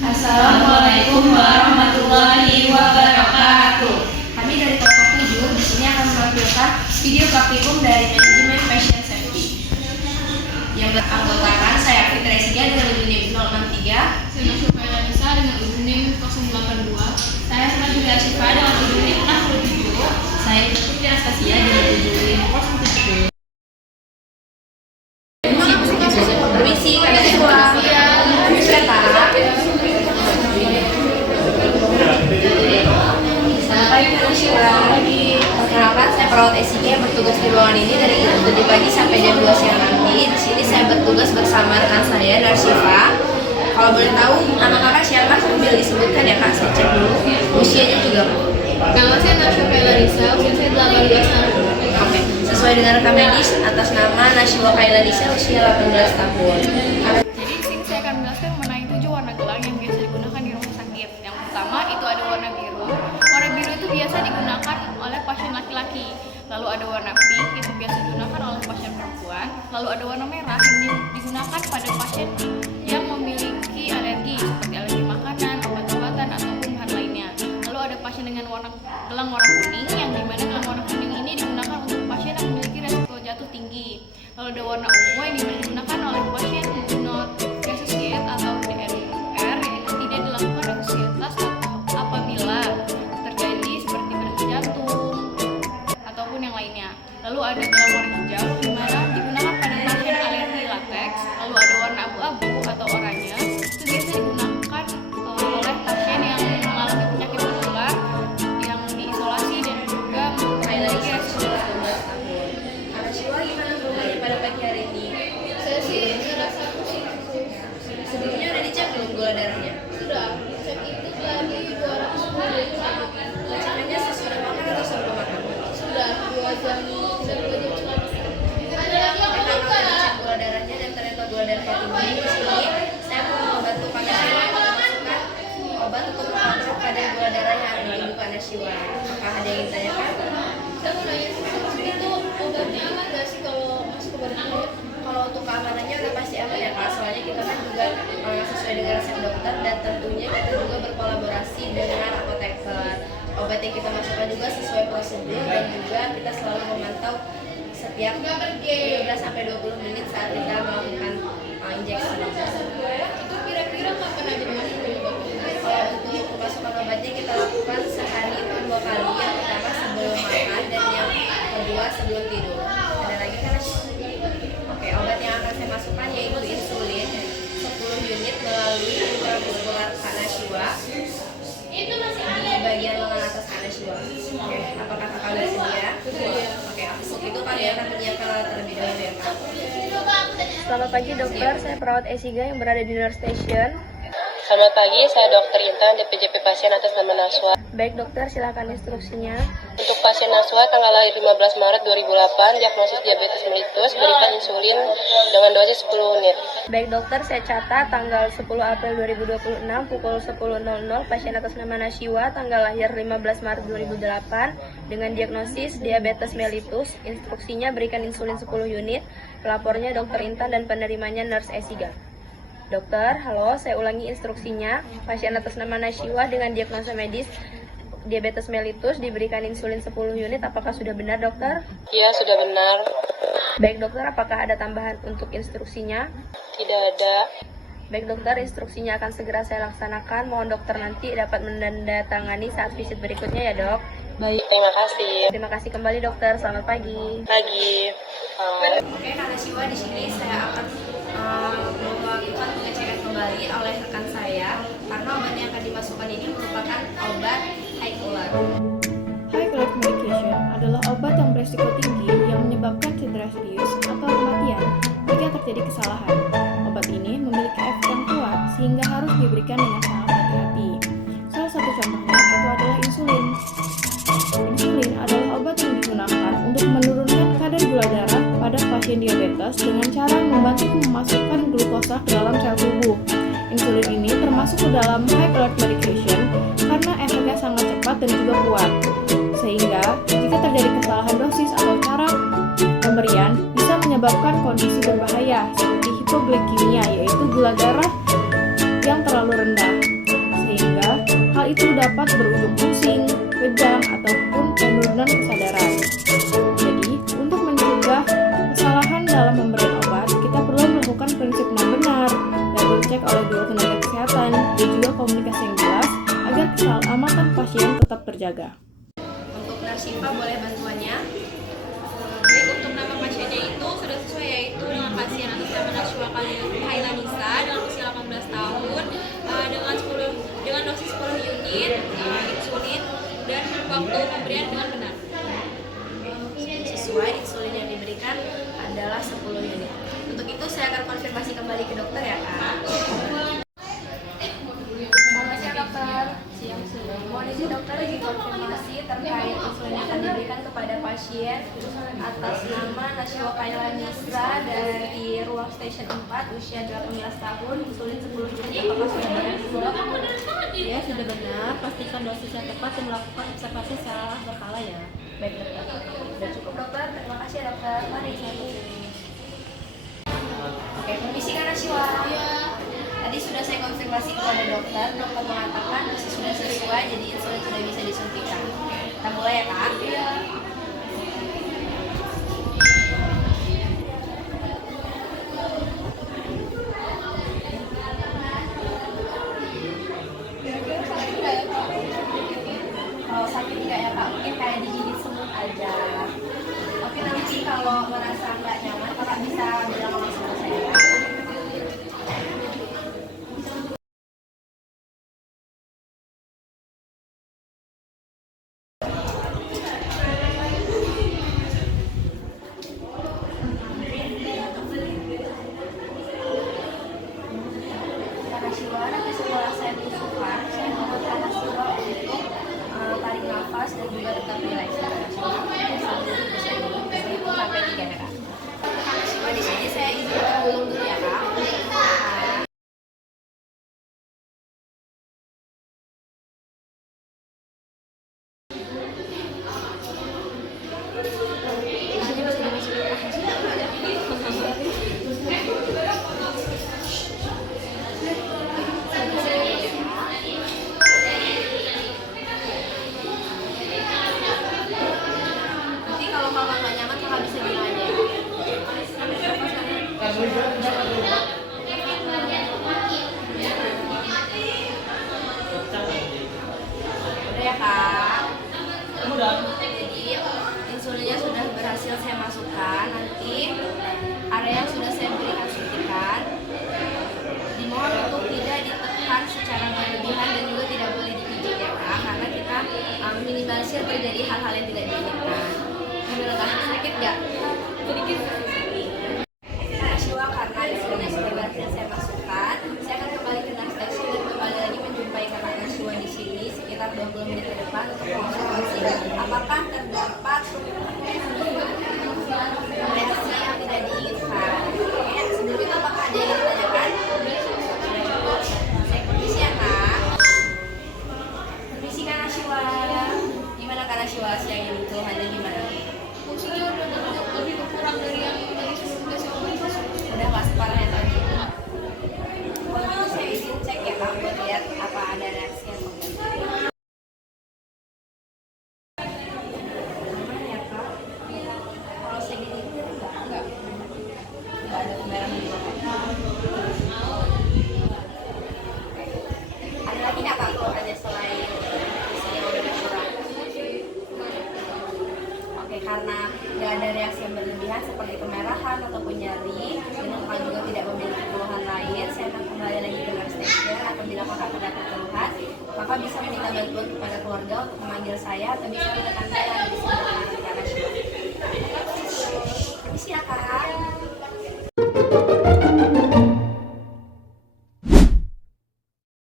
Assalamualaikum warahmatullahi wabarakatuh. Kami dari kelompok 7 di sini akan menampilkan video praktikum dari manajemen passion safety yang beranggotakan saya Fitri Siga dengan user NIM 063, saya Nova Elanisa dengan user NIM 082, saya Fadila Syifa dengan user NIM 67, saya Putri Anastasia dengan user NIM 070. Permisi, kalian semua. Perkenalkan, saya perawat SIG yang bertugas di ruangan ini dari jam 7 pagi sampai jam 2 siang nanti. Di sini saya bertugas bersama rekan saya, Narsifa. Kalau boleh tahu, nama kakak siapa? Sambil disebutkan ya kak, saya cek dulu. Usianya juga. nama saya Nova Elanisa, usia saya 18 tahun. Oke, sesuai dengan rekam medis atas nama Nashwa Kailanisa, usia 18 tahun. Jadi di sini saya akan menjelaskan mengenai 7 warna gelang yang biasa digunakan di rumah sakit. Yang pertama itu ada warna biru. Warna biru itu biasa digunakan oleh pasien laki-laki. Lalu ada warna pink, itu biasa digunakan oleh pasien perempuan. Lalu ada warna merah yang digunakan pada pasien yang memiliki alergi seperti alergi makanan, obat-obatan ataupun bahan lainnya. Lalu ada pasien dengan gelang warna kuning yang dimana gelang warna kuning ini digunakan untuk pasien yang memiliki resiko jatuh tinggi. Lalu ada warna ungu yang dimana digunakan oleh pasien not resuscitate atau DNR yang tidak dilakukan resuscitas apabila terjadi seperti berhenti jantung ataupun yang lainnya. Lalu ada gelang warna hijau di mana digunakan pada pasien alergi latex. Lalu ada warna abu-abu atau oranye, itu biasa digunakan oleh pasien yang mengalami penyakit menular yang diisolasi dan juga memiliki resiko. Nashwa, gimana keluhannya pada pagi hari ini? Saya sih merasa pusing. Sebelumnya udah dicek belum gula darahnya? Sudah, cek itu tadi 210. Ngecekannya sesudah makan atau sebelum makan? Sudah 2 jam, sudah 2 jam setelah makan. Ada lagi yang Karena belum udah dicek gula darahnya dan ternyata gula darahnya tinggi, di sini saya mau membantu Kak Nashwa memasukkan obat untuk mengontrol kadar gula darah yang ada di tubuh Kak Nashwa. Apakah ada yang ingin ditanyakan? Saya mau nanya itu obatnya aman nggak sih kalau masuk ke badan saya? Kalau untuk keamanannya udah pasti aman ya Kak, soalnya kita kan juga sesuai dengan resep dokter dan tentunya kita juga berkolaborasi dengan apoteker. Obat yang kita masukkan juga sesuai prosedur dan juga kita selalu memantau setiap 15-20 menit saat kita melakukan injeksi. Itu kira-kira kapan aja dimasukin obatnya? Kalau untuk pemasukan obatnya kita lakukan sehari itu 2 kali, yang pertama sebelum makan dan yang kedua sebelum tidur. Ada lagi kan? Oke, obat yang akan saya masukkan yaitu insulin 10 unit melalui intramuskular Kak Nashwa di bagian lengan atas Kak Nashwa. Oke, apakah kakak udah sedia? Oke, untuk itu kami akan menyiapkan alat terlebih dahulu ya Kak. Selamat pagi dokter, saya perawat Esiga yang berada di Nurse Station. Selamat pagi, saya Dr. Intan, DPJP pasien atas nama Nashwa. Baik dokter, silakan instruksinya. Untuk pasien Nashwa, tanggal lahir 15 Maret 2008, diagnosis diabetes mellitus, berikan insulin dengan dosis 10 unit. Baik dokter, saya catat tanggal 10 April 2026 pukul 10.00 pasien atas nama Nashwa, tanggal lahir 15 Maret 2008 dengan diagnosis diabetes mellitus. Instruksinya berikan insulin 10 unit. Pelapornya Dr. Intan dan penerimanya Nurse Esiga. Dokter, halo, saya ulangi instruksinya. Pasien atas nama Nashwa dengan diagnosa medis diabetes mellitus diberikan insulin 10 unit. Apakah sudah benar, dokter? Iya, sudah benar. Baik, dokter, apakah ada tambahan untuk instruksinya? Tidak ada. Baik, dokter, instruksinya akan segera saya laksanakan. Mohon dokter nanti dapat menandatangani saat visit berikutnya ya, dok. Baik, terima kasih. Terima kasih kembali, dokter. Selamat pagi. Pagi. Oke, Kak Nashwa, di sini saya akan melakukan pengecekan kembali oleh rekan saya karena obat yang akan dimasukkan ini merupakan obat high alert. High alert medication adalah obat yang beresiko tinggi yang menyebabkan cedera serius atau kematian jika terjadi kesalahan. Obat ini memiliki efek yang kuat sehingga harus diberikan dengan sangat hati-hati. Salah satu contohnya itu adalah insulin. Insulin adalah obat yang digunakan untuk menurunkan kadar gula darah pada pasien diabetes dengan cara membantu memasukkan glukosa ke dalam sel tubuh. Insulin ini termasuk ke dalam high alert medication karena efeknya sangat cepat dan juga kuat. Sehingga jika terjadi kesalahan dosis atau cara pemberian bisa menyebabkan kondisi berbahaya seperti hipoglikemia, yaitu gula darah yang terlalu rendah. itu dapat berujung pusing, kejang, ataupun penurunan kesadaran. Jadi, untuk mencegah kesalahan dalam pemberian obat, kita perlu melakukan prinsip 6 benar, double check oleh dua tenaga kesehatan, dan juga komunikasi yang jelas agar keselamatan pasien tetap terjaga. Untuk Nurse Syifa boleh bantuannya? Baik, untuk nama pasiennya itu sudah sesuai, yaitu dengan pasien atas nama Nashwa Kailanisa dengan usia 18 tahun dengan dosis 10 unit insulin dan waktu pemberian dengan benar. Sesuai, insulin yang diberikan adalah 10 unit. Untuk itu saya akan konfirmasi kembali ke dokter ya Kak. Selamat siang dokter. Siang sudah. Mohon izin dokter konfirmasi terkait insulin yang akan diberikan kepada pasien atas nama Nashwa Kailanisa dari ruang station 4 usia 18 tahun, insulin 10 unit. Apakah sudah benar? Ya, sudah benar. Pastikan dosis yang tepat dan melakukan observasi secara berkala ya. Baik dokter. Sudah cukup dokter. Terima kasih ya dokter. Mari saya. Oke, permisi Kak Nashwa. Tadi sudah saya konfirmasi kepada dokter. Dokter mengatakan dosis sudah sesuai, jadi insulin sudah bisa disuntikan. Kita mulai ya Kak. Kalau sakit enggak ya Kak, mungkin kayak digigit semut aja. Oke, nanti kalau merasa nggak nyaman, Kakak bisa bilang langsung ke saya. Karena Siwa, nanti setelah saya tusukkan, saya mohon Kakak Siwa untuk tarik nafas dan juga tetap relax. Sampai 3 ya Kak. Kakak Siwa, di sini saya izinkan gulung dulu ya Kak. Nanti kalau kakak nggak nyaman, kakak bisa bilang aja ya. Udah ya Kak. Jadi insulinnya sudah berhasil saya masukkan. Nanti area yang sudah saya berikan suntikan dimohon untuk tidak ditekan secara berlebihan dan juga tidak boleh dipijit ya Kak, karena kita minimalisir terjadi hal-hal yang tidak diinginkan. Gimana Kak? Sedikit nggak? Sedikit. Nashwa, karena insulinnya sudah berhasil saya masukkan, saya akan kembali ke nurse station dan kembali lagi menjumpai Kakak Nashwa di sini sekitar 20 menit ke depan untuk konsultasi. Apakah terdapat reaksi yang tidak diinginkan? Oke, sebelum itu apakah ada yang ditanyakan? Saya permisi ya Kak. Permisi Kak Nashwa. Gimana Kak Nashwa siang ini keluhannya gimana? Fungsinya udah lebih berkurang dari yang tadi sudah saya obat. Udah nggak separah yang tadi? Kalau gitu saya izin cek ya Kak buat lihat apa ada reaksi atau enggak. Aman ya Kak? Kalau saya gini enggak ada kemerahan di bawah. Ada lagi nggak Kak keluhannya selain isi yang udah berkurang? Oke, karena nggak ada reaksi yang berlebihan seperti kemerahan ataupun nyeri, dan Kakak juga tidak memiliki keluhan lain, saya akan kembali lagi ke nurse station. Apabila Kakak terdapat keluhan, Kakak bisa meminta bantuan kepada keluarga untuk memanggil saya atau bisa menekan saya di sini.